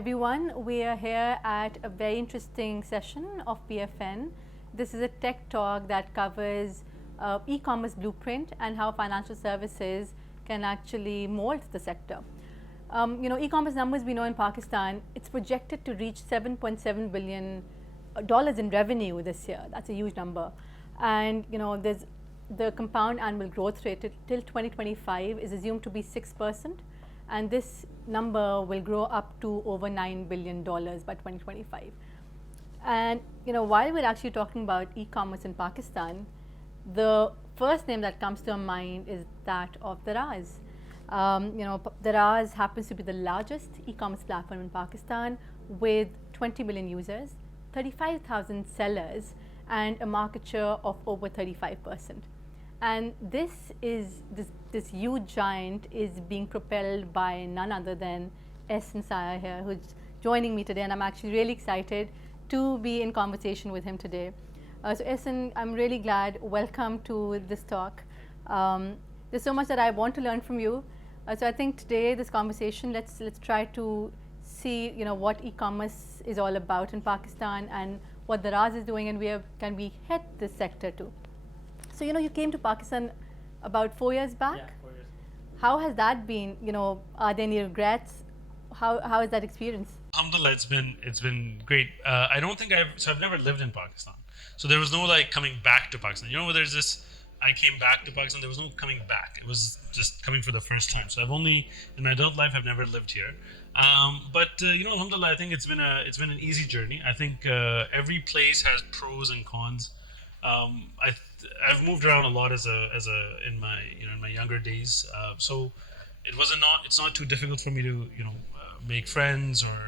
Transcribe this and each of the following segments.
everyone. We are here at a very interesting session of PFN. This is a tech talk that covers e-commerce blueprint and how financial services can actually mold the sector. E-commerce numbers we know in Pakistan, it's projected to reach $7.7 billion in revenue this year. That's a huge number. And there's the compound annual growth rate till 2025 is assumed to be 6%. And this number will grow up to over $9 billion by 2025. And while we're actually talking about e-commerce in Pakistan, the first name that comes to our mind is that of Daraz. Daraz happens to be the largest e-commerce platform in Pakistan with 20 million users, 35,000 sellers, and a market share of over 35%. And this huge giant is being propelled by none other than Ehsan Saya here, who's joining me today, and I'm actually really excited to be in conversation with him today. So Ehsan, I'm really glad. Welcome to this talk. There's so much that I want to learn from you. So I think today, this conversation, let's try to see what e-commerce is all about in Pakistan and what Daraz is doing, and where can we head this sector to. So you came to Pakistan about 4 years back. Yeah, 4 years. How has that been? Are there any regrets? How is that experience? Alhamdulillah, it's been great. I don't think I've never lived in Pakistan, so there was no coming back to Pakistan. There's this. I came back to Pakistan. There was no coming back. It was just coming for the first time. So I've only in my adult life I've never lived here. But Alhamdulillah, I think it's been an easy journey. I think every place has pros and cons. I've moved around a lot in my younger days, so it's not too difficult for me to make friends or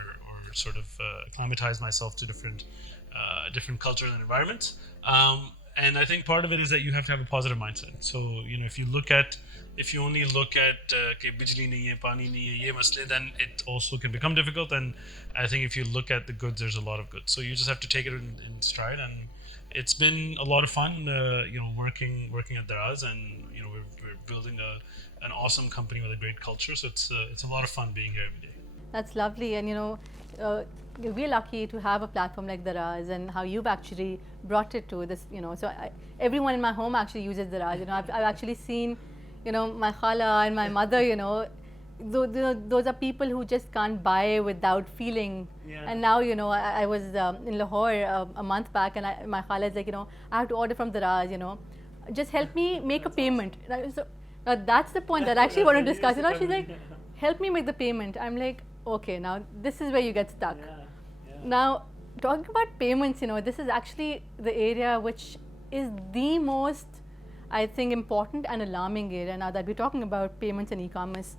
sort of acclimatize myself to different cultures and environments. And I think part of it is that you have to have a positive mindset. So if you only look at कि बिजली नहीं है, पानी नहीं है, ये मसले, then it also can become difficult. And I think if you look at the goods, there's a lot of goods. So you just have to take it in stride. And it's been a lot of fun, working at Daraz, and we're building an awesome company with a great culture. So it's a lot of fun being here every day. That's lovely, and we're lucky to have a platform like Daraz, and how you've actually brought it to this. So everyone in my home actually uses Daraz. I've actually seen, my khala and my mother. Those are people who just can't buy without feeling. Yeah. And now, I was in Lahore a month back, and my khala is like, I have to order from Daraz, just help me make a payment. So that's the point that I actually want to discuss. She's like, help me make the payment. I'm like, okay, now this is where you get stuck. Yeah. Now, talking about payments, this is actually the area which is the most, I think, important and alarming area now that we're talking about payments and e-commerce.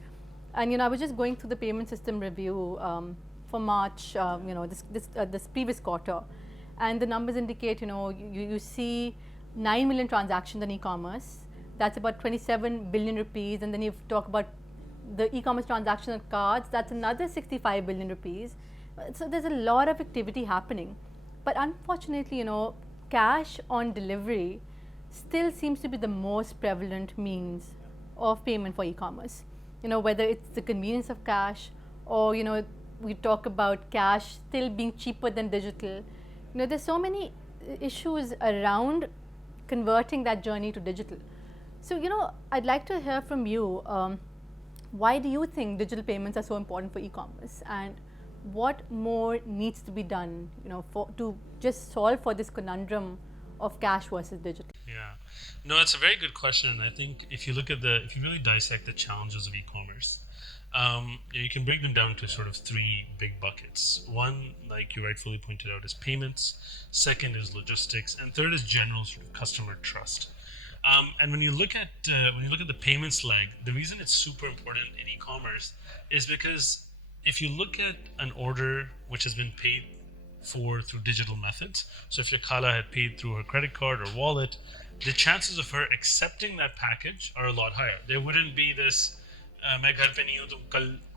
And I was just going through the payment system review for March, this previous quarter, and the numbers indicate, you see 9 million transactions in e-commerce. That's about 27 billion rupees, and then you talk about the e-commerce transaction on cards. That's another 65 billion rupees. So there's a lot of activity happening, but unfortunately, cash on delivery still seems to be the most prevalent means of payment for e-commerce. Whether it's the convenience of cash, or we talk about cash still being cheaper than digital. There's so many issues around converting that journey to digital. So I'd like to hear from you. Why do you think digital payments are so important for e-commerce, and what more needs to be done to just solve for this conundrum of cash versus digital? Yeah, no, it's a very good question. I think if you really dissect the challenges of e-commerce, you can break them down to sort of three big buckets. One, like you rightfully pointed out, is payments. Second is logistics, and third is general sort of customer trust. And when you look at the payments leg, the reason it's super important in e-commerce is because if you look at an order which has been paid for through digital methods, so if your khala had paid through her credit card or wallet, the chances of her accepting that package are a lot higher. There wouldn't be this "मैं घर पे नहीं हूँ तो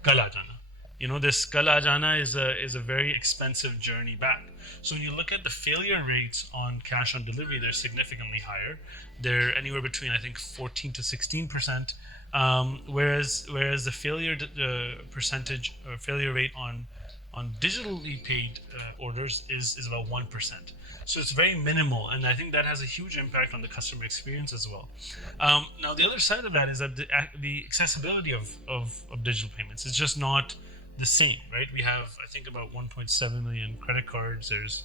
कल आ जाना." This kal aa jana is a very expensive journey back. So when you look at the failure rates on cash on delivery, they're significantly higher. They're anywhere between, I think, 14 to 16%, whereas the failure percentage or failure rate on on digitally paid orders is about 1%. So it's very minimal, and I think that has a huge impact on the customer experience as well. Now, the other side of that is that the accessibility of digital payments is just not the same, right? We have, I think, about 1.7 million credit cards. There's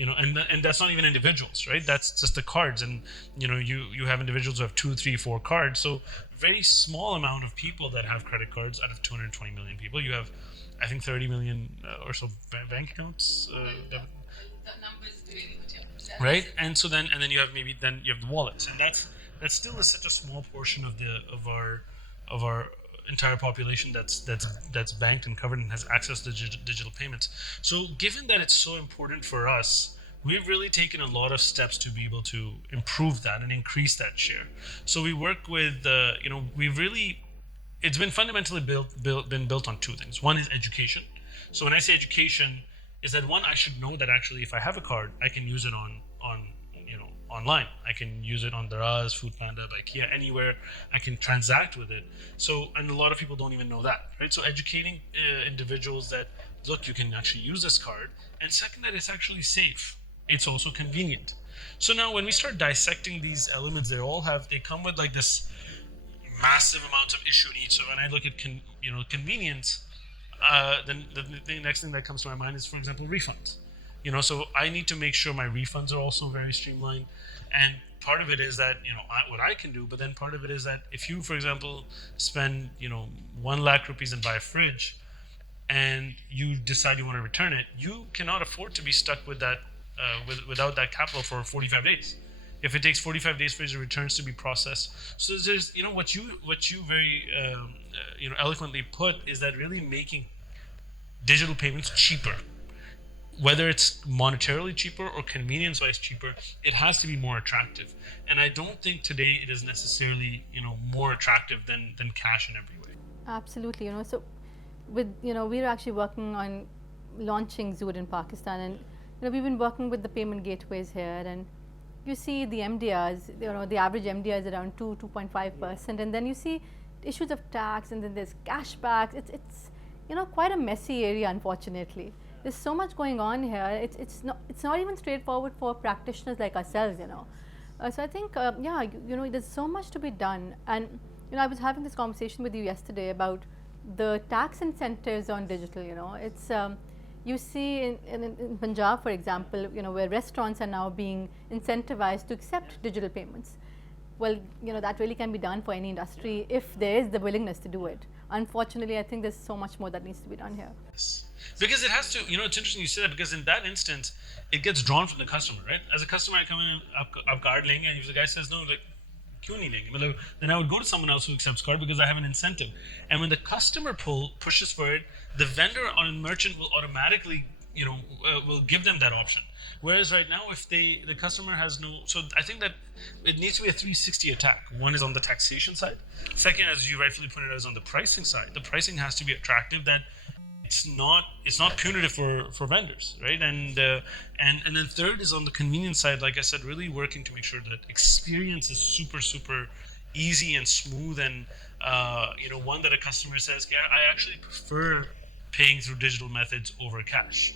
and that's not even individuals, right? That's just the cards, and you have individuals who have 2, 3, 4 cards. So very small amount of people that have credit cards out of 220 million people. You have, I think, 30 million or so bank accounts. The numbers really material. Right, and then you have the wallets, and that's still such a small portion of our entire population that's banked and covered and has access to digital payments. So given that it's so important for us, we've really taken a lot of steps to be able to improve that and increase that share. So we work with it's been fundamentally built on two things. One is education. So when I say education, is that one, I should know that actually if I have a card, I can use it on online. I can use it on Daraz, Foodpanda, IKEA, anywhere. I can transact with it. So, and a lot of people don't even know that, right? So educating individuals that, look, you can actually use this card. And second, that it's actually safe. It's also convenient. So now when we start dissecting these elements, they come with like this massive amounts of issue in each. So when I look at convenience, then the next thing that comes to my mind is, for example, refunds. So I need to make sure my refunds are also very streamlined, and part of it is that what I can do, but then part of it is that if you, for example, spend 1 lakh rupees and buy a fridge, and you decide you want to return it, you cannot afford to be stuck with that without that capital for 45 days. If it takes 45 days for your returns to be processed, so there's what you very eloquently put is that really making digital payments cheaper, whether it's monetarily cheaper or convenience-wise cheaper, it has to be more attractive. And I don't think today it is necessarily more attractive than cash in every way. Absolutely. So we're actually working on launching Zood in Pakistan, and we've been working with the payment gateways here, and you see the MDRs, the average MDR is around 2.5%, and then you see issues of tax, and then there's cashbacks. It's quite a messy area, unfortunately. There's so much going on here. It's not even straightforward for practitioners like ourselves. So I think there's so much to be done. And I was having this conversation with you yesterday about the tax incentives on digital. It's you see in Punjab, for example, where restaurants are now being incentivized to accept digital payments. Well, that really can be done for any industry if there is the willingness to do it. Unfortunately, I think there's so much more that needs to be done here. Yes. Because it has to, it's interesting you say that, because in that instance, it gets drawn from the customer, right? As a customer, I come in, up card lenge, and if the guy says no, like, kyun nahi lenge? Then I would go to someone else who accepts card because I have an incentive. And when the customer pushes for it, the vendor or merchant will automatically, will give them that option. Whereas right now, if the customer has no, so I think that it needs to be a 360 attack. One is on the taxation side. Second, as you rightfully pointed out, is on the pricing side. The pricing has to be attractive, that it's not punitive for vendors, right? And then third is on the convenience side. Like I said, really working to make sure that experience is super easy and smooth, and one that a customer says, yeah, I actually prefer paying through digital methods over cash.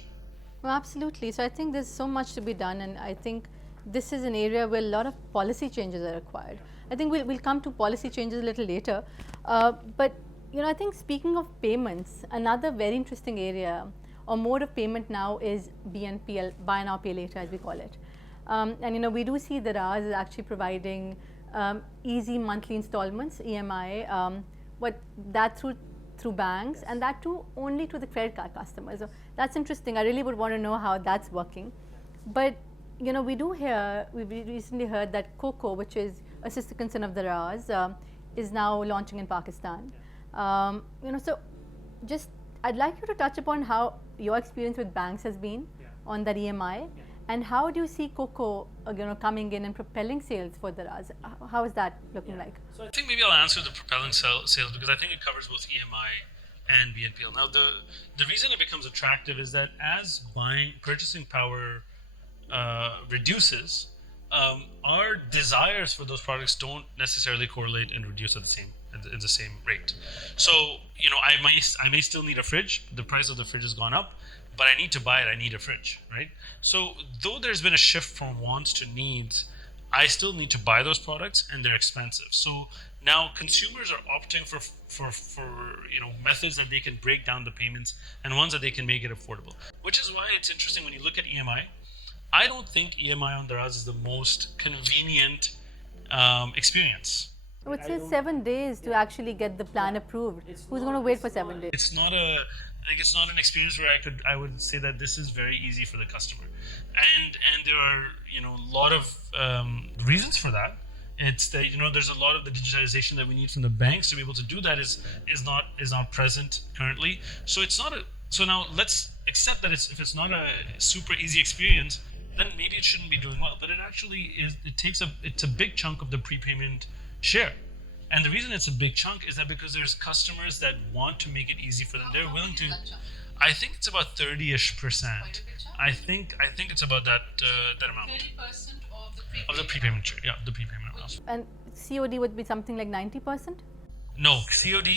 Well, absolutely. So I think there's so much to be done, and I think this is an area where a lot of policy changes are required. I think we'll come to policy changes a little later, but I think speaking of payments, another very interesting area or mode of payment now is BnPL, buy now pay later, as we call it. And we do see that ours is actually providing easy monthly installments, EMI, but that through banks, and that too only to the credit card customers. So that's interesting. I really would want to know how that's working. But we recently heard that Coco, which is a sister concern of the Raz, is now launching in Pakistan. So just I'd like you to touch upon how your experience with banks has been on that EMI, and how do you see Coco coming in and propelling sales for the Raz? How is that looking like? So I think maybe I'll answer the propelling sales, because I think it covers both EMI and BnPL. Now the reason it becomes attractive is that as purchasing power reduces, our desires for those products don't necessarily correlate and reduce at the at the same rate. So I may still need a fridge. The price of the fridge has gone up, but I need to buy it. I need a fridge, right? So though there's been a shift from wants to needs, I still need to buy those products, and they're expensive. So now consumers are opting for methods that they can break down the payments and ones that they can make it affordable. Which is why it's interesting when you look at EMI. I don't think EMI on Daraz is the most convenient experience. I would say 7 days to actually get the plan approved. Who's going to wait for 7 days? It's not an experience where I would say that this is very easy for the customer, and there are a lot of reasons for that. It's that there's a lot of the digitization that we need from the banks to be able to do that is not present currently. So now let's accept that if it's not a super easy experience, then maybe it shouldn't be doing well. But it actually is. It's a big chunk of the prepayment share. And the reason it's a big chunk is that because there's customers that want to make it easy for them. They're willing to. I think it's about 30-ish%. I think it's about that amount. 30% Of the prepayment share. Yeah, the prepayment amount. And COD would be something like 90%? No, COD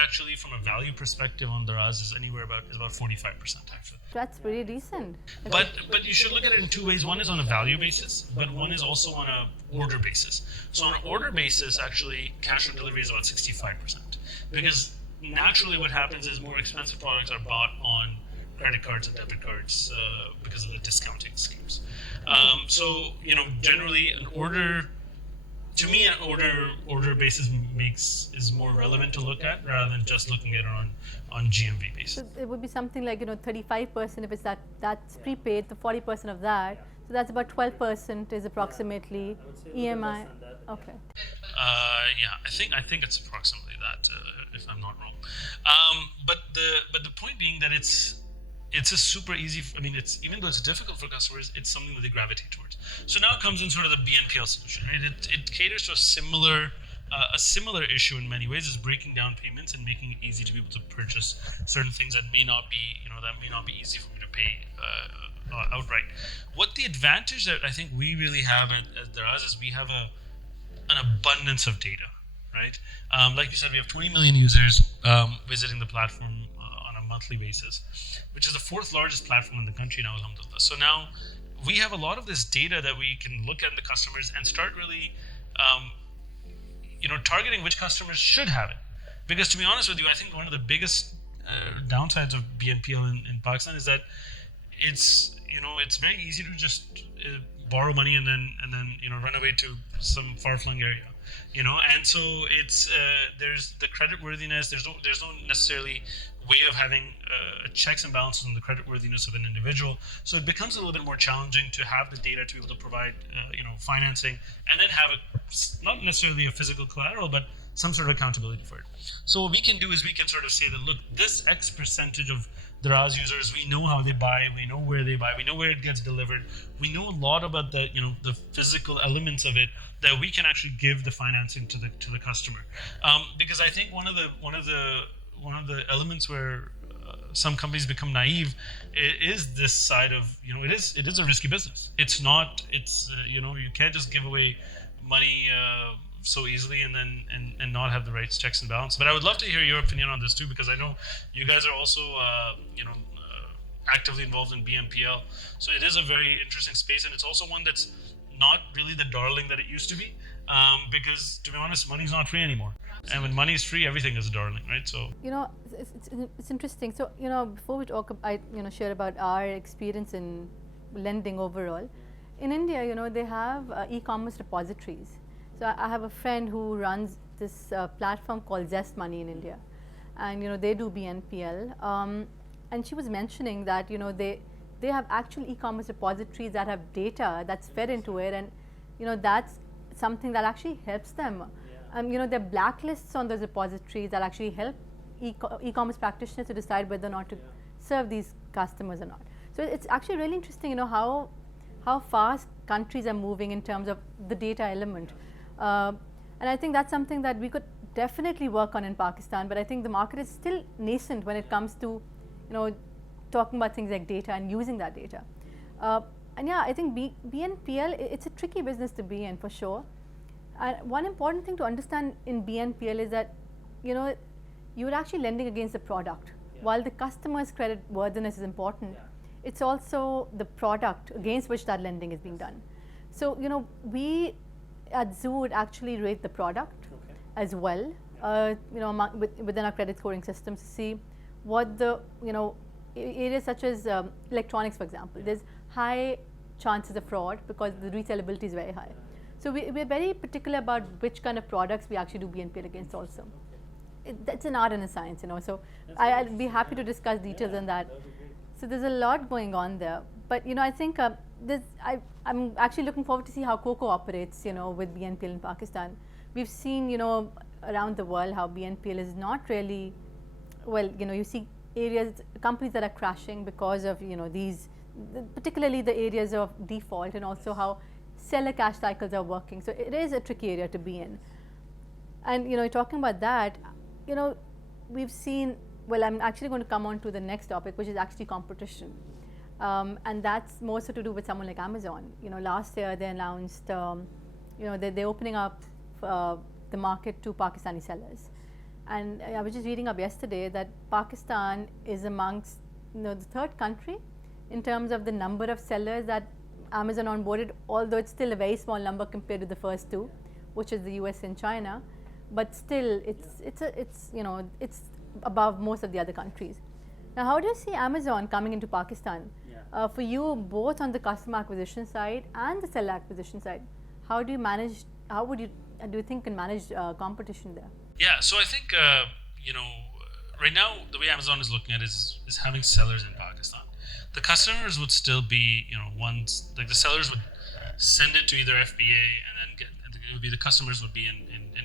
actually from a value perspective on Daraz is about 45% actually. That's pretty decent. But you should look at it in two ways. One is on a value basis, but one is also on a order basis. So on an order basis, actually, cash on delivery is about 65%. Because naturally what happens is more expensive products are bought on credit cards and debit cards because of the discounting schemes. So, generally an order basis is more relevant to look at rather than just looking at it on GMV basis. So it would be something like 35% if it's that's prepaid, the 40% of that. So that's about 12% is approximately EMI. Okay. Yeah, I think it's approximately that, if I'm not wrong. But the point being that it's a super easy. I mean, even though it's difficult for customers, it's something that they gravitate towards. So now comes in sort of the BnPL solution. Right? It caters to a similar issue in many ways, is breaking down payments and making it easy to be able to purchase certain things that may not be easy for me to pay outright. What the advantage that I think we really have at Daraz is we have an abundance of data. Right? Like you said, we have 20 million users visiting the platform on a monthly basis, which is the fourth largest platform in the country now, alhamdulillah. So now we have a lot of this data that we can look at the customers and start really, targeting which customers should have it. Because to be honest with you, I think one of the biggest downsides of BnPL in Pakistan is that it's very easy to just borrow money and then run away to some far-flung area. And so it's there's the credit worthiness. There's no necessarily way of having checks and balances on the credit worthiness of an individual. So it becomes a little bit more challenging to have the data to be able to provide financing, and then have not necessarily a physical collateral, but some sort of accountability for it. So what we can do is we can sort of say that, look, this X percentage of Daraz users, we know how they buy, we know where they buy, we know where it gets delivered, we know a lot about the the physical elements of it, that we can actually give the financing to the customer. Because I think one of the elements where some companies become naive is this side of it is a risky business. It's not. It's you can't just give away money so easily and then and not have the right checks and balances. But I would love to hear your opinion on this too, because I know you guys are also actively involved in BnPL. So it is a very interesting space, and it's also one that's not really the darling that it used to be, because to be honest, money's not free anymore. And when money is free, everything is a darling, right? So it's interesting. So before we talk, I share about our experience in lending overall. In India, they have e-commerce repositories. So I have a friend who runs this platform called Zest Money in India, and they do BnPL. And she was mentioning that they have actual e-commerce repositories that have data that's fed into it, and that's something that actually helps them. There are blacklists on those repositories that actually help e-commerce practitioners to decide whether or not to serve these customers or not. So it's actually really interesting, how fast countries are moving in terms of the data element. And I think that's something that we could definitely work on in Pakistan, but I think the market is still nascent when it comes to, talking about things like data and using that data. And yeah, I think BnPL, it's a tricky business to be in for sure. One important thing to understand in BnPL is that, you're actually lending against the product. While the customer's credit worthiness is important, it's also the product against which that lending is being done. So, we at Zoo would actually rate the product as well, within our credit scoring systems to see what the, areas such as electronics, for example, there's high chances of fraud because the resellability is very high. So we're very particular about which kind of products we actually do BnPL against also. That's an art and a science, so I'd be happy to discuss details on that. So there's a lot going on there. But, I think I'm actually looking forward to see how Coco operates, with BnPL in Pakistan. We've seen, around the world how BnPL is not really, well, you see companies that are crashing because of, particularly the areas of default, and also how seller cash cycles are working. So it is a tricky area to be in. And, talking about that, we've seen, well, I'm actually going to come on to the next topic, which is actually competition. And that's more so to do with someone like Amazon. Last year they announced, they're opening up the market to Pakistani sellers. And I was just reading up yesterday that Pakistan is amongst, the third country in terms of the number of sellers that Amazon onboarded, although it's still a very small number compared to the first two, which is the US and China. But still, it's above most of the other countries. Now, how do you see Amazon coming into Pakistan? For you, both on the customer acquisition side and the seller acquisition side, how do you think can manage competition there? Yeah, so I think right now the way Amazon is looking at it is having sellers in Pakistan. The customers would still be ones like the sellers would send it to either FBA and then it would be the customers would be in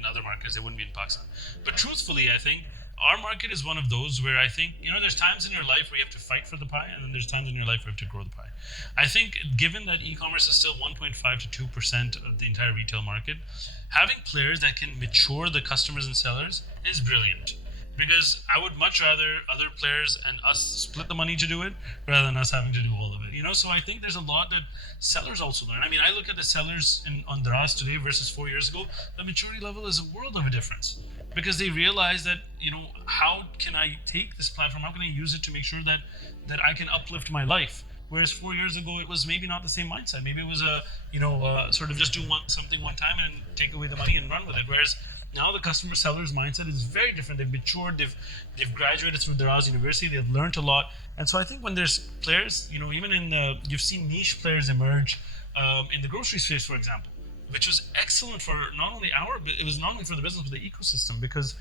other markets. They wouldn't be in Pakistan. But truthfully, I think our market is one of those where I think there's times in your life where you have to fight for the pie, and then there's times in your life where you have to grow the pie. I think given that e-commerce is still 1.5 to 2% of the entire retail market, having players that can mature the customers and sellers is brilliant. Because I would much rather other players and us split the money to do it rather than us having to do all of it. So I think there's a lot that sellers also learn. I mean, I look at the sellers on Daraz today versus 4 years ago. The maturity level is a world of a difference because they realize that how can I take this platform? How can I use it to make sure that I can uplift my life? Whereas 4 years ago, it was maybe not the same mindset. Maybe it was sort of just do something one time and take away the money and run with it. Whereas now the customer seller's mindset is very different. They've matured. They've graduated from Daraz University. They've learned a lot. And so I think when there's players, even you've seen niche players emerge in the grocery space, for example, which was excellent for it was not only for the business, but the ecosystem, because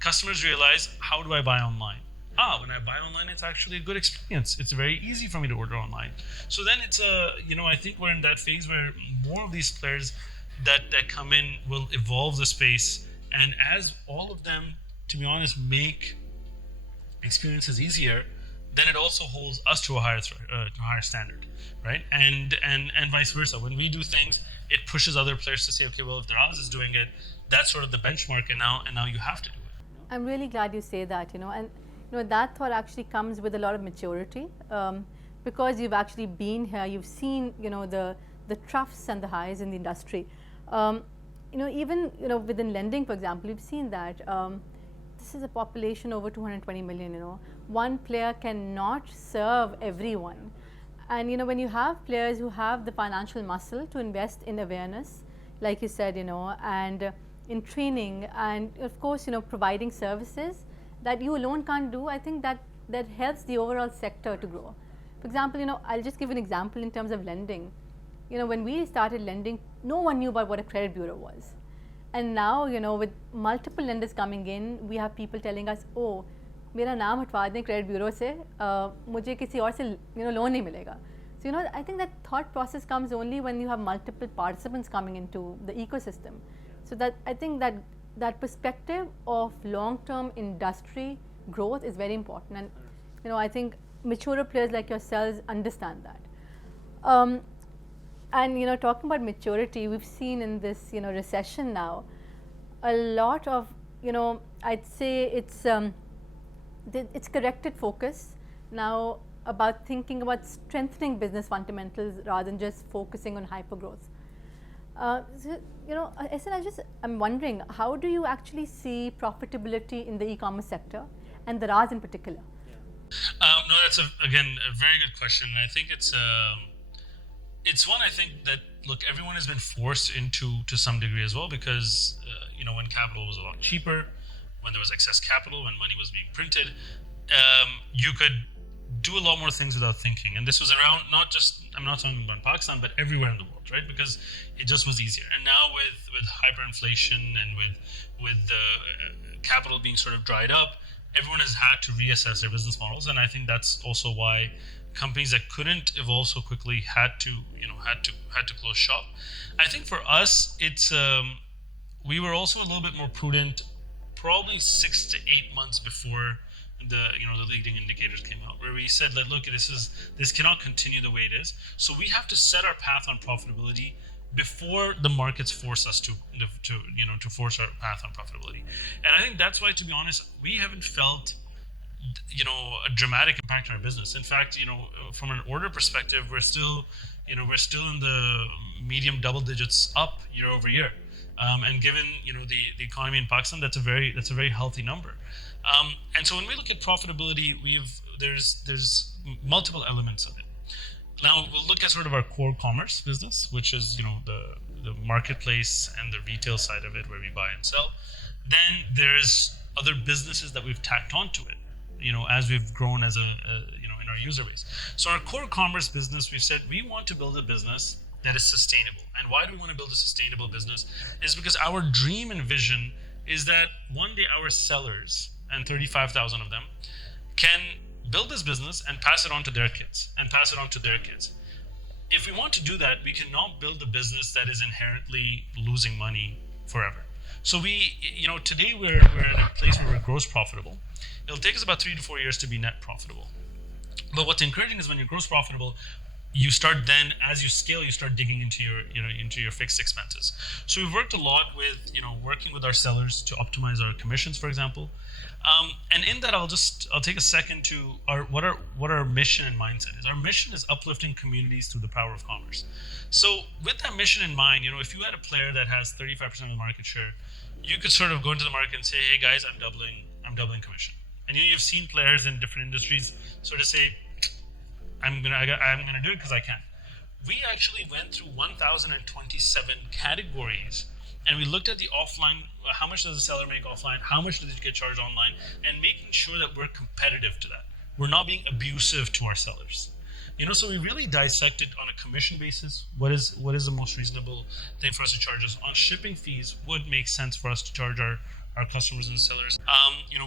customers realize, how do I buy online? When I buy online, it's actually a good experience. It's very easy for me to order online. So then it's I think we're in that phase where more of these players that come in will evolve the space. And as all of them, to be honest, make experiences easier, then it also holds us to a higher standard, right? And vice versa. When we do things, it pushes other players to say, okay, well, if Daraz is doing it, that's sort of the benchmark, and now you have to do it. I'm really glad you say that, and that thought actually comes with a lot of maturity, because you've actually been here, you've seen the troughs and the highs in the industry. Even within lending, for example, you've seen that this is a population over 220 million. One player cannot serve everyone, and when you have players who have the financial muscle to invest in awareness, like you said, and in training, and of course, providing services that you alone can't do, I think that helps the overall sector to grow. For example, I'll just give an example in terms of lending. When we started lending, no one knew about what a credit bureau was. And now, with multiple lenders coming in, we have people telling us, oh, मेरा नाम हटवा दें credit bureau से, मुझे किसी और से loan नहीं मिलेगा. So, I think that thought process comes only when you have multiple participants coming into the ecosystem. So that I think that perspective of long-term industry growth is very important. And, I think mature players like yourselves understand that. And talking about maturity, we've seen in this recession now a lot of I'd say it's corrected focus now about thinking about strengthening business fundamentals rather than just focusing on hyper growth. Essen, I'm wondering, how do you actually see profitability in the e-commerce sector and the RAS in particular? No, that's again a very good question. I think it's one I think that look, everyone has been forced into to some degree as well because when capital was a lot cheaper, when there was excess capital, when money was being printed, you could do a lot more things without thinking. And this was around not just, I'm not talking about Pakistan, but everywhere in the world, right? Because it just was easier. And now with hyperinflation and with the capital being sort of dried up, everyone has had to reassess their business models. And I think that's also why companies that couldn't evolve so quickly had to close shop. I think for us, it's we were also a little bit more prudent, probably 6 to 8 months before the leading indicators came out, where we said that look, this cannot continue the way it is. So we have to set our path on profitability before the markets force us to force our path on profitability. And I think that's why, to be honest, we haven't felt a dramatic impact on our business. In fact, from an order perspective, we're still in the medium double digits up year over year. And given the economy in Pakistan, that's a very healthy number. And so when we look at profitability, there's multiple elements of it. Now we'll look at sort of our core commerce business, which is the marketplace and the retail side of it, where we buy and sell. Then there's other businesses that we've tacked onto it, as we've grown as in our user base. So our core commerce business, we've said we want to build a business that is sustainable. And why do we want to build a sustainable business? Is because our dream and vision is that one day our sellers, and 35,000 of them, can build this business and pass it on to their kids and pass it on to their kids. If we want to do that, we cannot build a business that is inherently losing money forever. So today we're at a place where we're gross profitable. It'll take us about 3 to 4 years to be net profitable. But what's encouraging is when you're gross profitable, you start then, as you scale, you start digging into your fixed expenses. So we've worked a lot with working with our sellers to optimize our commissions, for example. And in that, I'll take a second to what our mission and mindset is. Our mission is uplifting communities through the power of commerce. So with that mission in mind, if you had a player that has 35% of the market share, you could sort of go into the market and say, hey guys, I'm doubling commission. And you've seen players in different industries sort of say, I'm gonna do it because I can. We actually went through 1,027 categories, and we looked at the offline. How much does the seller make offline? How much does it get charged online? And making sure that we're competitive to that. We're not being abusive to our sellers. So we really dissected on a commission basis what is the most reasonable thing for us to charge us on shipping fees. What makes sense for us to charge our customers and sellers?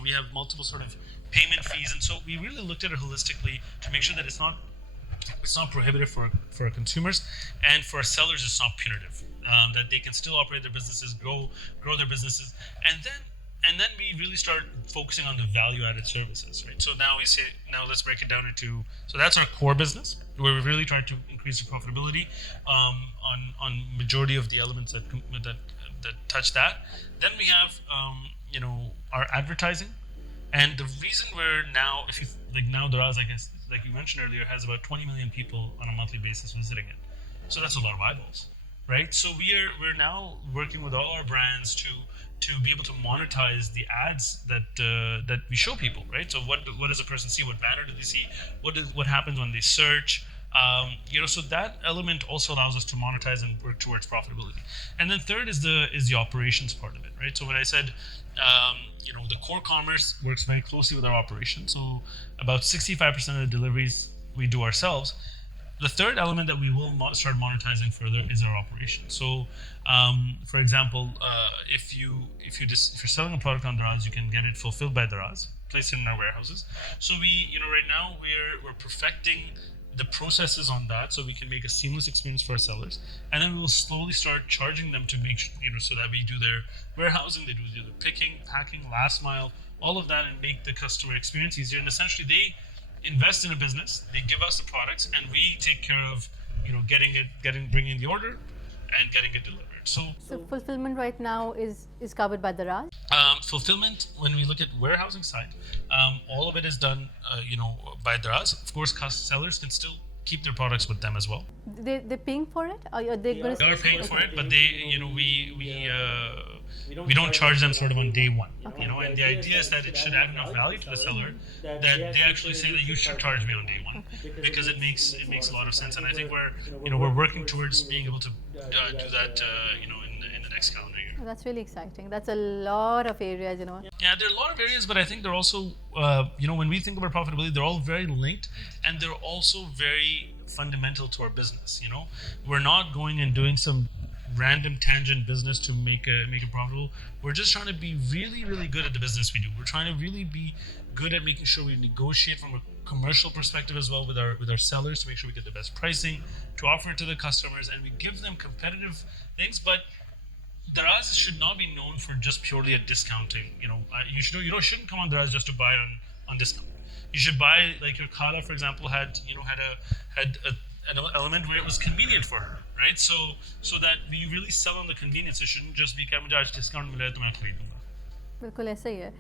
We have multiple sort of payment fees, and so we really looked at it holistically to make sure that it's not prohibitive for our consumers, and for our sellers it's not punitive, that they can still operate their businesses, grow their businesses, and then we really start focusing on the value-added services, right? So now we say, let's break it down into, so that's our core business, where we really try to increase the profitability on majority of the elements that touch that. Then we have our advertising. And the reason we're now, if you now Daraz, I guess, like you mentioned earlier, has about 20 million people on a monthly basis visiting it. So that's a lot of eyeballs, right? So we're now working with all our brands to be able to monetize the ads that we show people, right? So what does a person see? What banner do they see? What happens when they search? So that element also allows us to monetize and work towards profitability. And then third is the operations part of it, right? So when I said, the core commerce works very closely with our operations. So about 65% of the deliveries we do ourselves. The third element that we will start monetizing further is our operations. So, for example, if you're selling a product on Daraz, you can get it fulfilled by Daraz, placed it in our warehouses. So right now we're perfecting the processes on that, so we can make a seamless experience for our sellers, and then we will slowly start charging them to make so that we do their warehousing, they do the picking, packing, last mile, all of that, and make the customer experience easier. And essentially, they invest in a business, they give us the products, and we take care of bringing the order and getting it delivered. So fulfillment right now is covered by the RAS? Fulfillment, when we look at warehousing side, all of it is done by the RAS. Of course, sellers can still keep their products with them as well. They're paying for it? Or are they going They to? are paying for it, but they, we don't charge them sort of on day one. And the idea is that it should add enough value to the seller that they actually say that you should charge me on day one, because it makes a lot of sense. And I think we're working towards being able to do that, in the next calendar year. Oh, that's really exciting. That's a lot of areas. Yeah, there are a lot of areas, but I think they're also, when we think about profitability, they're all very linked, and they're also very fundamental to our business. We're not going and doing some random tangent business to make it profitable. We're just trying to be really, really good at the business we do. We're trying to really be good at making sure we negotiate from a commercial perspective as well with our sellers to make sure we get the best pricing to offer it to the customers, and we give them competitive things, but Daraz should not be known for just purely a discounting. Shouldn't come on Daraz just to buy on discount. You should buy, like your Kala, for example, had an element where it was convenient for her, right? So that you really sell on the convenience. It shouldn't just be कि मुझे आज discount मिला है तो मैं खरीदूंगा. बिल्कुल ऐसा ही है.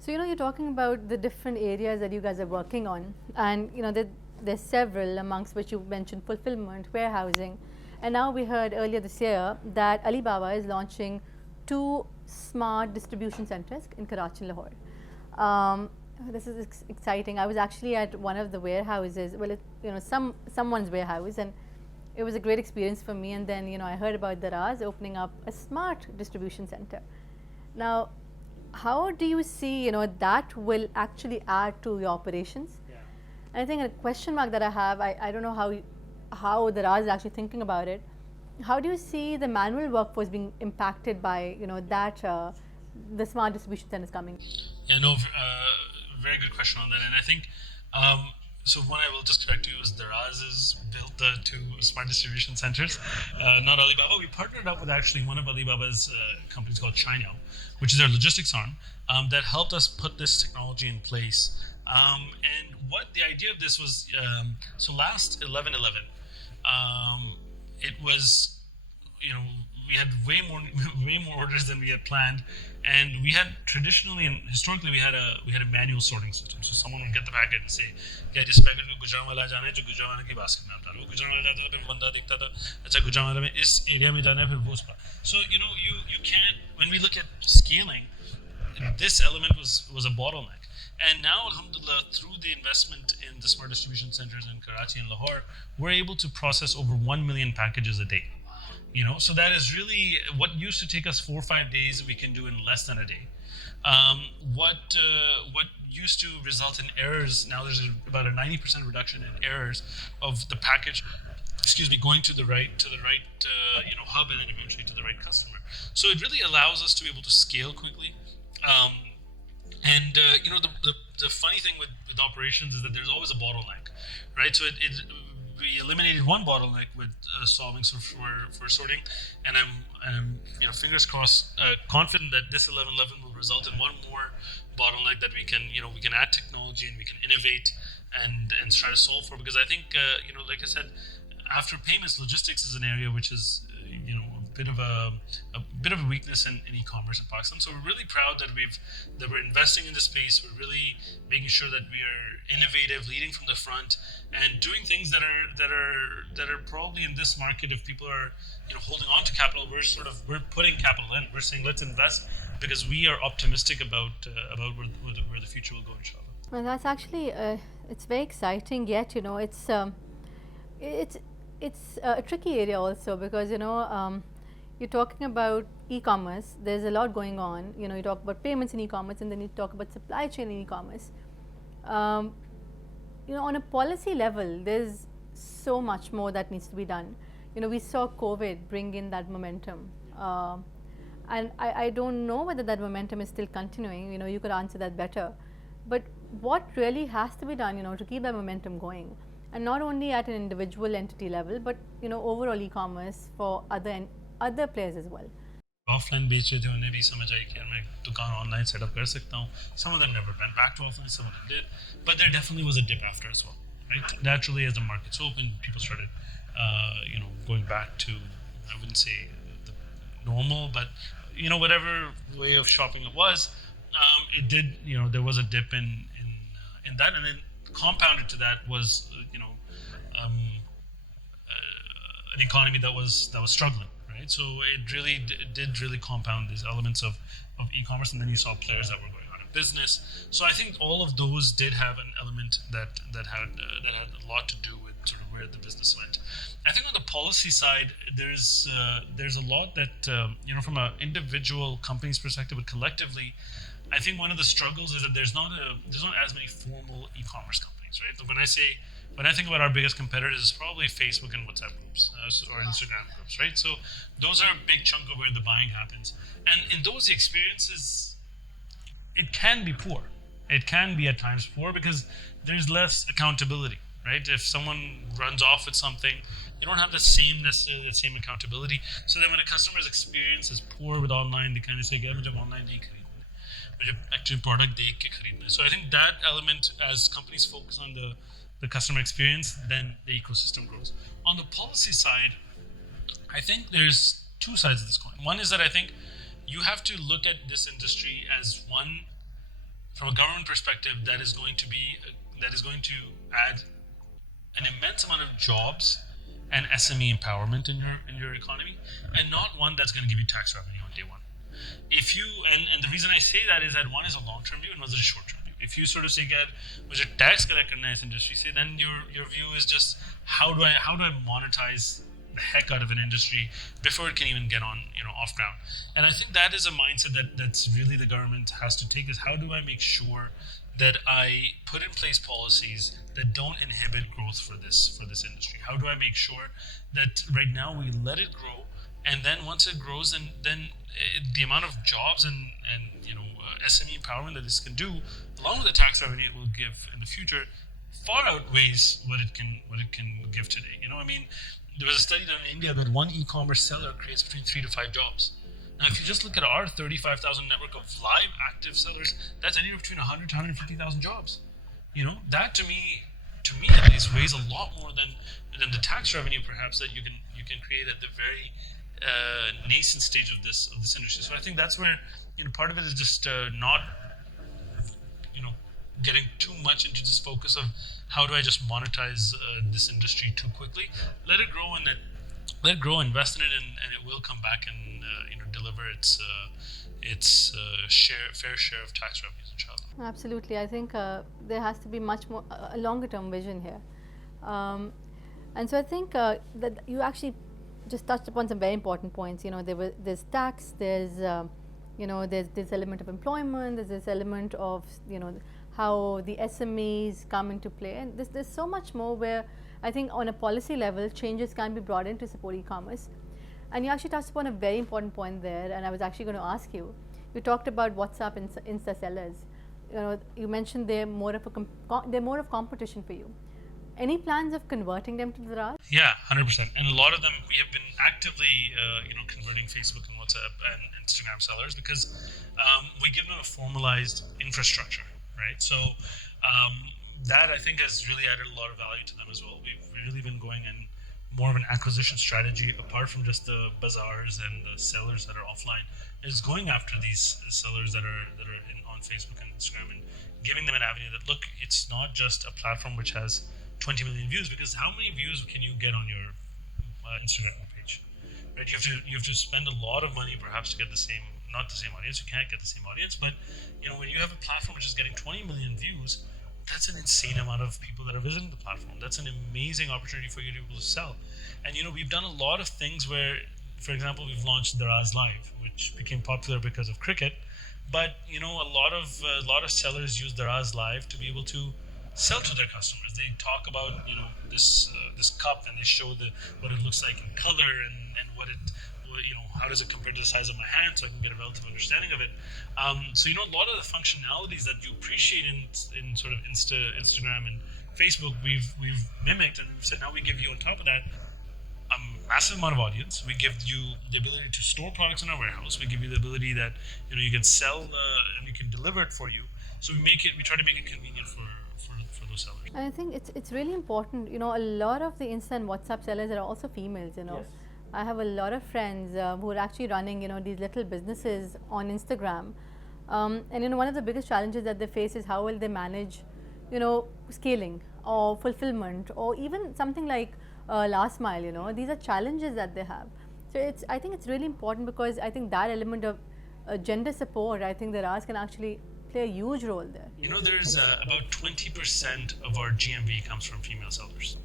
So you're talking about the different areas that you guys are working on, and there's several, amongst which you mentioned fulfillment, warehousing, and now we heard earlier this year that Alibaba is launching 2 smart distribution centers in Karachi and Lahore. This is exciting. I was actually at one of the warehouses, someone's warehouse, and it was a great experience for me. And then I heard about Daraz opening up a smart distribution center. Now, how do you see that will actually add to your operations? Yeah. And I think a question mark that I have, I don't know how Daraz is actually thinking about it. How do you see the manual workforce being impacted by the smart distribution centers coming? Yeah, no, very good question on that. And I think, so one I will just correct you is Daraz has built the 2 smart distribution centers, not Alibaba. We partnered up with actually one of Alibaba's companies called China, which is their logistics arm, that helped us put this technology in place. And what the idea of this was, so last 11/11, it was, we had way more orders than we had planned, and we had traditionally and historically we had a manual sorting system. So someone would get the packet and say, "क्या इस packet में गुजरांवाला जाना है, जो गुजरांवाला की basket में आप डालो." वो गुजरांवाला जाता था, फिर बंदा देखता था, अच्छा गुजरांवाला में इस एरिया में जाना है, फिर वो उस पर. So you can't, when we look at scaling, this element was a bottleneck. And now, alhamdulillah, through the investment in the smart distribution centers in Karachi and Lahore, we're able to process over 1 million packages a day. So that is really what used to take us 4 or 5 days, we can do in less than a day. What used to result in errors, now there's about a 90% reduction in errors of the package, going to the right hub, and then eventually to the right customer. So it really allows us to be able to scale quickly. The funny thing with operations is that there's always a bottleneck, right? So we eliminated one bottleneck with solving for sorting, and I'm fingers crossed, confident that this 11/11 will result in one more bottleneck that we can add technology and we can innovate and try to solve for. Because I think like I said, after payments, logistics is an area which is a bit of a weakness in e-commerce in Pakistan. So we're really proud that we're investing in this space. We're really making sure that we are innovative, leading from the front, and doing things that are probably in this market. If people are holding on to capital, we're putting capital in. We're saying let's invest because we are optimistic about where the future will go, inshallah. Well, that's actually it's very exciting. Yet it's a tricky area also, because you're talking about e-commerce. There's a lot going on. You talk about payments in e-commerce, and then you talk about supply chain in e-commerce. On a policy level, there's so much more that needs to be done. We saw COVID bring in that momentum, and I don't know whether that momentum is still continuing. You could answer that better. But what really has to be done, to keep that momentum going, and not only at an individual entity level, but overall e-commerce for other players as well. Offline बेच रहे थे, उन्हें भी समझ आई कि मैं दुकान online set up कर सकता हूँ. Some of them never went back to offline, some of them did, but there definitely was a dip after as well, right? Naturally, as the markets opened, people started, going back to, I wouldn't say the normal, but whatever way of shopping it was, it did. There was a dip in that, and then compounded to that was an economy that was struggling, right? So it really did really compound these elements of e-commerce, and then you saw players that were going out of business. So I think all of those did have an element that had a lot to do with sort of where the business went. I think on the policy side, there's a lot that from an individual company's perspective, but collectively, I think one of the struggles is that there's not as many formal e-commerce companies, right? So when I think about our biggest competitors, it's probably Facebook and WhatsApp groups or Instagram groups, right? So those are a big chunk of where the buying happens, and in those experiences, it can be poor. It can be at times poor because there's less accountability, right? If someone runs off with something, you don't have necessarily the same accountability. So then when a customer's experience is poor with online, they kind of say, "Jab online nahi khareedna hai, jab actual product dekh ke khareedna hai." So I think that element, as companies focus on the customer experience, then the ecosystem grows. On the policy side, I think there's two sides of this coin. One is that I think you have to look at this industry as one from a government perspective that is going to add an immense amount of jobs and SME empowerment in your economy, and not one that's going to give you tax revenue on day one. If you and the reason I say that is that one is a long-term view and one is a short-term view. If you sort of say, "God, मुझे tax collect करना है इस industry से," then your view is just how do I monetize the heck out of an industry before it can even get on off ground. And I think that is a mindset that's really the government has to take, is how do I make sure that I put in place policies that don't inhibit growth for this industry? How do I make sure that right now we let it grow, and then once it grows, then the amount of jobs and SME empowerment that this can do, along with the tax revenue it will give in the future, far outweighs what it can give today. I mean, there was a study done in India that one e-commerce seller creates between 3 to 5 jobs. Now, if you just look at our 35,000 network of live active sellers, that's anywhere between 100 to 150,000 jobs. That to me at least weighs a lot more than the tax revenue perhaps that you can create at the very nascent stage of this industry. So I think that's where part of it is just not getting too much into this focus of how do I just monetize this industry too quickly. Let it grow, invest in it, and it will come back and deliver its fair share of tax revenues, inshallah. Absolutely. I think there has to be much more a longer term vision here. And so I think that you actually just touched upon some very important points. There's tax, there's there's this element of employment, there's this element of how the SMEs come into play, and there's so much more where I think on a policy level changes can be brought in to support e-commerce. And you actually touched upon a very important point there, and I was actually going to ask you. You talked about WhatsApp Insta sellers. You mentioned they're more of competition for you. Any plans of converting them to Daraz? Yeah, 100%. And a lot of them, we have been actively, converting Facebook and WhatsApp and Instagram sellers because we give them a formalized infrastructure, right? So that I think has really added a lot of value to them as well. We've really been going in more of an acquisition strategy, apart from just the bazaars and the sellers that are offline, is going after these sellers that are on Facebook and Instagram and giving them an avenue that, look, it's not just a platform which has 20 million views, because how many views can you get on your Instagram page? Right? You have to spend a lot of money perhaps to get not the same audience. You can't get the same audience, but when you have a platform which is getting 20 million views, that's an insane amount of people that are visiting the platform. That's an amazing opportunity for you to be able to sell. And we've done a lot of things where, for example, we've launched Daraz Live, which became popular because of cricket. But a lot of sellers use Daraz Live to be able to sell to their customers. They talk about this cup, and they show what it looks like in color and what it how does it compare to the size of my hand, so I can get a relative understanding of it. So a lot of the functionalities that you appreciate in sort of Instagram and Facebook, we've mimicked, and said now we give you on top of that a massive amount of audience. We give you the ability to store products in our warehouse. We give you the ability that you can sell and we can deliver it for you. So we try to make it convenient for those sellers. And I think it's really important. A lot of the Insta and WhatsApp sellers are also females. Yes. I have a lot of friends who are actually running these little businesses on Instagram, and one of the biggest challenges that they face is how will they manage scaling or fulfillment, or even something like last mile. These are challenges that they have. So I think it's really important, because I think that element of gender support, I think the RAs can actually play a huge role there. There's about 20% of our GMV comes from female sellers.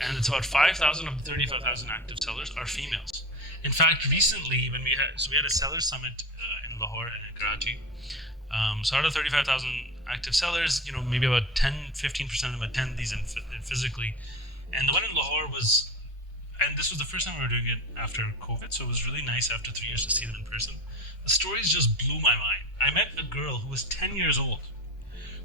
And it's about 5,000 of the 35,000 active sellers are females. In fact, recently, when we had a seller summit in Lahore and in Karachi. So out of 35,000 active sellers, maybe about 10-15% of them attend these physically. And the one in Lahore was, and this was the first time we were doing it after COVID, so it was really nice after 3 years to see them in person. The stories just blew my mind. I met a girl who was 10 years old,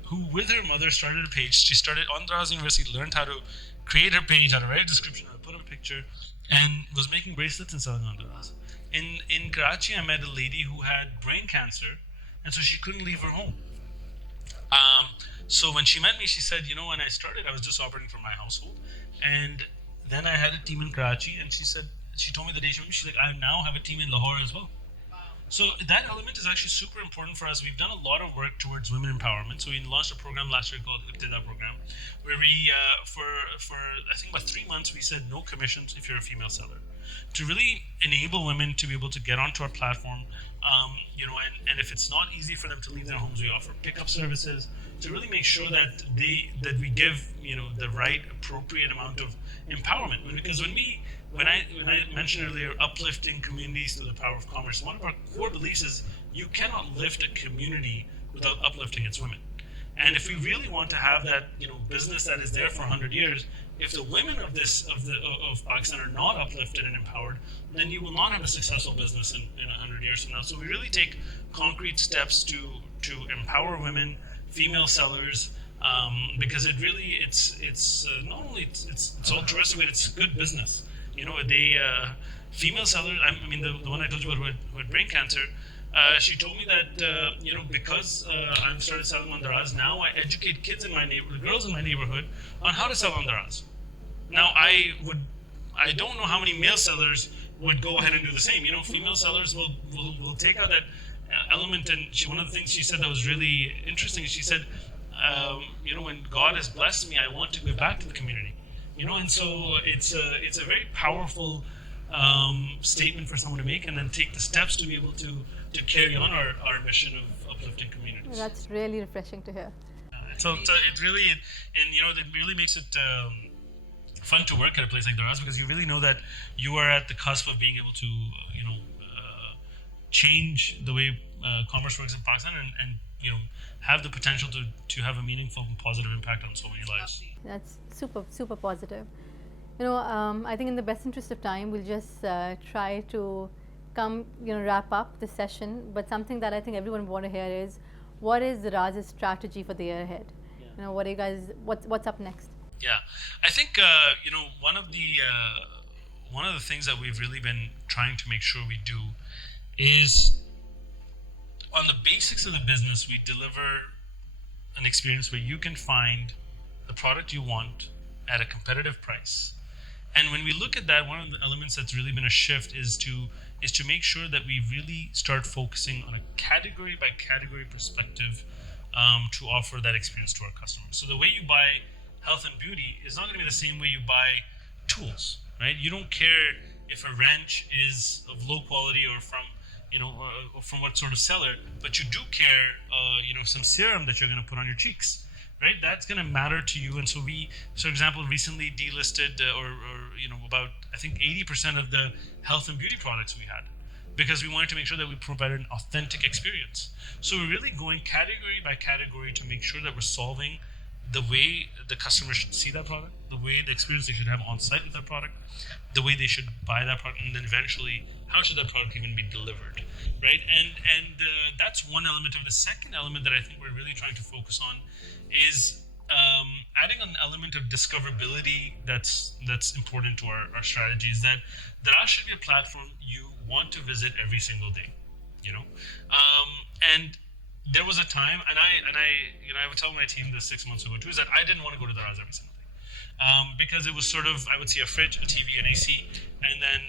who with her mother started a page. She started on Daraz University, learned how to create her page, how to write a description, how to put a picture, and was making bracelets and selling on Daraz. In Karachi, I met a lady who had brain cancer, and so she couldn't leave her home. So when she met me, she said, when I started, I was just operating from my household, and then I had a team in Karachi, and she told me the day she met me, she's like, I now have a team in Lahore as well. So that element is actually super important for us. We've done a lot of work towards women empowerment. So we launched a program last year called Ibtida program, where we, for I think about 3 months, we said no commissions if you're a female seller, to really enable women to be able to get onto our platform. And if it's not easy for them to leave their homes, we offer pickup services to really make sure that we give the right appropriate amount of empowerment. Because when I mentioned earlier uplifting communities through the power of commerce, one of our core beliefs is you cannot lift a community without uplifting its women. And if we really want to have that business that is there for 100 years, if the women of Pakistan are not uplifted and empowered, then you will not have a successful business in 100 years from now. So we really take concrete steps to empower women, female sellers, because it's not only it's altruistic, but it's good business. Female sellers. I mean, the one I told you about who had brain cancer. She told me that because I've started selling on Daraz, now I educate kids in my neighborhood, girls in my neighborhood, on how to sell on Daraz. Now I don't know how many male sellers would go ahead and do the same. Female sellers will take out that element, and one of the things she said that was really interesting is she said, when God has blessed me, I want to give back to the community. And so it's a very powerful statement for someone to make, and then take the steps to be able to carry on our mission of uplifting communities. That's really refreshing to hear. So it really, it really makes it fun to work at a place like Daraz, because you really know that you are at the cusp of being able to, change the way commerce works in Pakistan, and have the potential to have a meaningful and positive impact on so many lives. That's super positive. I think in the best interest of time, we'll just try to wrap up the session. But something that I think everyone would want to hear is, what is the Raz's strategy for the year ahead? Yeah. What are you guys? What's up next? Yeah, I think one of the things that we've really been trying to make sure we do is, on the basics of the business, we deliver an experience where you can find the product you want at a competitive price. And when we look at that, one of the elements that's really been a shift is to make sure that we really start focusing on a category by category perspective to offer that experience to our customers. So the way you buy health and beauty is not going to be the same way you buy tools, right? You don't care if a wrench is of low quality or from what sort of seller, but you do care, some serum that you're going to put on your cheeks, right? That's going to matter to you. And so for example, recently delisted about, I think, 80% of the health and beauty products we had, because we wanted to make sure that we provided an authentic experience. So we're really going category by category to make sure that we're solving the way the customer should see that product, the way the experience they should have on site with that product, the way they should buy that product, and then eventually how should that product even be delivered, right? And that's one element of it. The second element that I think we're really trying to focus on is adding an element of discoverability that's important to our strategy. Is that Daraz should be a platform you want to visit every single day, and there was a time, and I would tell my team this 6 months ago too, is that I didn't want to go to Daraz every single day, because it was sort of, I would see a fridge, a TV, an AC, and then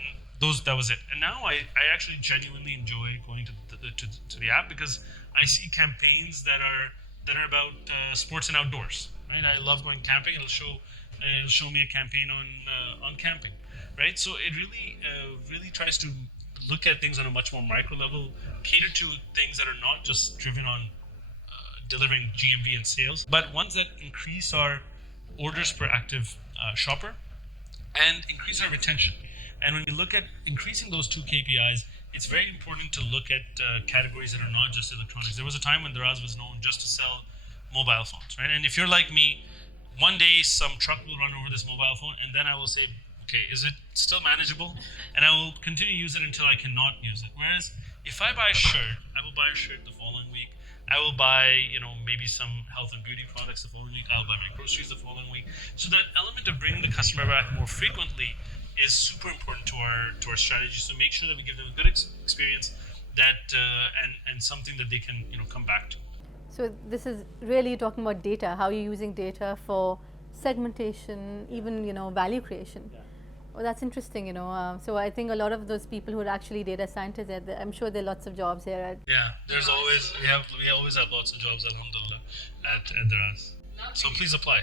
that was it. And now I actually genuinely enjoy going to the app, because I see campaigns that are about sports and outdoors, right? I love going camping. It'll show it'll show me a campaign on camping, right? So it really tries to look at things on a much more micro level, cater to things that are not just driven on delivering GMV and sales, but ones that increase our orders per active shopper and increase our retention. And when we look at increasing those two KPIs, it's very important to look at categories that are not just electronics. There was a time when Daraz was known just to sell mobile phones, right? And if you're like me, one day some truck will run over this mobile phone, and then I will say, okay, is it still manageable? And I will continue to use it until I cannot use it. Whereas if I buy a shirt, I will buy a shirt the following week. I will buy, maybe some health and beauty products the following week. I'll buy my groceries the following week. So that element of bringing the customer back more frequently is super important to our strategy. So make sure that we give them a good experience that and something that they can come back to. So this is really talking about data, how you're using data for segmentation, even value creation. Yeah. Well, that's interesting, So I think a lot of those people who are actually data scientists, I'm sure there are lots of jobs here. Yeah, there's always we always have lots of jobs, alhamdulillah, at Daraz. So please apply.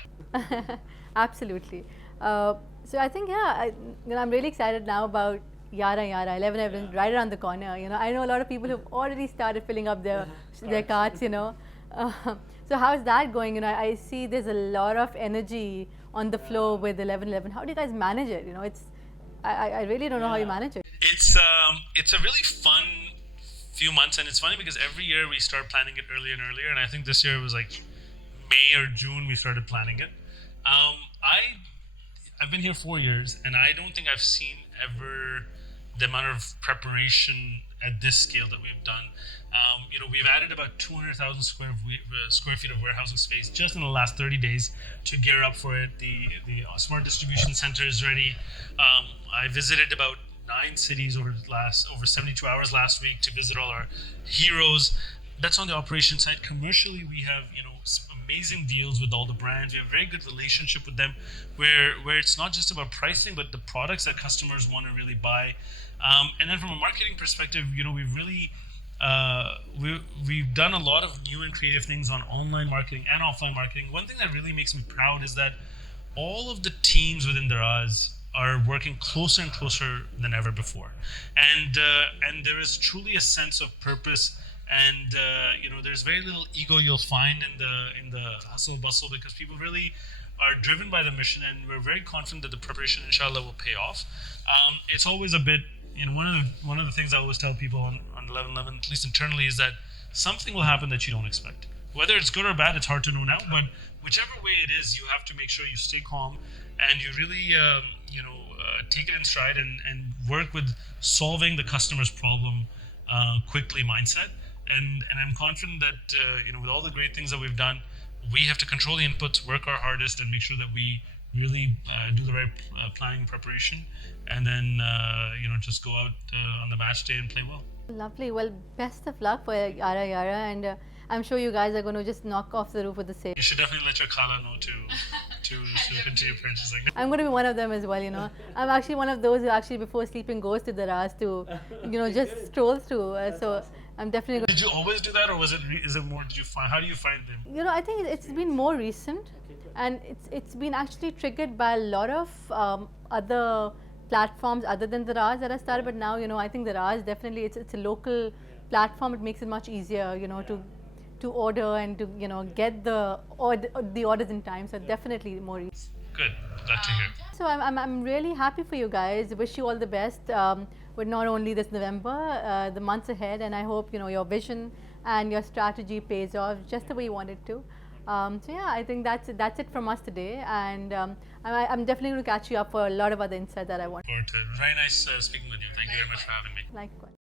Absolutely. So I think I'm really excited now about Yara 11 right around the corner. I know a lot of people who've already started filling up their carts. So how's that going? I see there's a lot of energy on the floor with 11. How do you guys manage it? I really don't know how you manage it. It's a really fun few months, and it's funny because every year we start planning it earlier and earlier, and I think this year it was like May or June we started planning it. I've been here 4 years, and I don't think I've seen ever the amount of preparation at this scale that we've done. We've added about 200,000 square feet of warehousing space just in the last 30 days to gear up for it. The smart distribution center is ready. I visited about 9 cities over 72 hours last week to visit all our heroes. That's on the operation side. Commercially, we have amazing deals with all the brands. We have a very good relationship with them, where it's not just about pricing, but the products that customers want to really buy. And then from a marketing perspective, we've really we've done a lot of new and creative things on online marketing and offline marketing. One thing that really makes me proud is that all of the teams within Daraz are working closer and closer than ever before, and there is truly a sense of purpose. And there's very little ego you'll find in the hustle bustle, because people really are driven by the mission, and we're very confident that the preparation, inshallah, will pay off. It's always a bit, one of the things I always tell people on 11/11, at least internally, is that something will happen that you don't expect. Whether it's good or bad, it's hard to know now, but whichever way it is, you have to make sure you stay calm and you really take it in stride and work with solving the customer's problem quickly mindset. And I'm confident that with all the great things that we've done, we have to control the inputs, work our hardest, and make sure that we really do the right planning preparation, and then just go out on the match day and play well. Lovely. Well, best of luck for Yara, and I'm sure you guys are going to just knock off the roof with the sale. You should definitely let your Kala know to continue purchasing. I'm going to be one of them as well. I'm actually one of those who actually before sleeping goes to the Raz to just stroll through. So I'm definitely going. Did you always do that, or is it more? How do you find them? I think it's been more recent, and it's been actually triggered by a lot of other platforms other than the Raz that I started. But now I think the Raz definitely it's a local platform. It makes it much easier to order and to get the orders in time. So definitely more easy. Good, glad to hear. So I'm really happy for you guys. Wish you all the best. With not only this November, the months ahead, and I hope your vision and your strategy pays off just the way you want it to. So yeah, I think that's it from us today, and I'm definitely going to catch you up for a lot of other insights that I want. Very nice speaking with you. Thank you very much for having me. Likewise.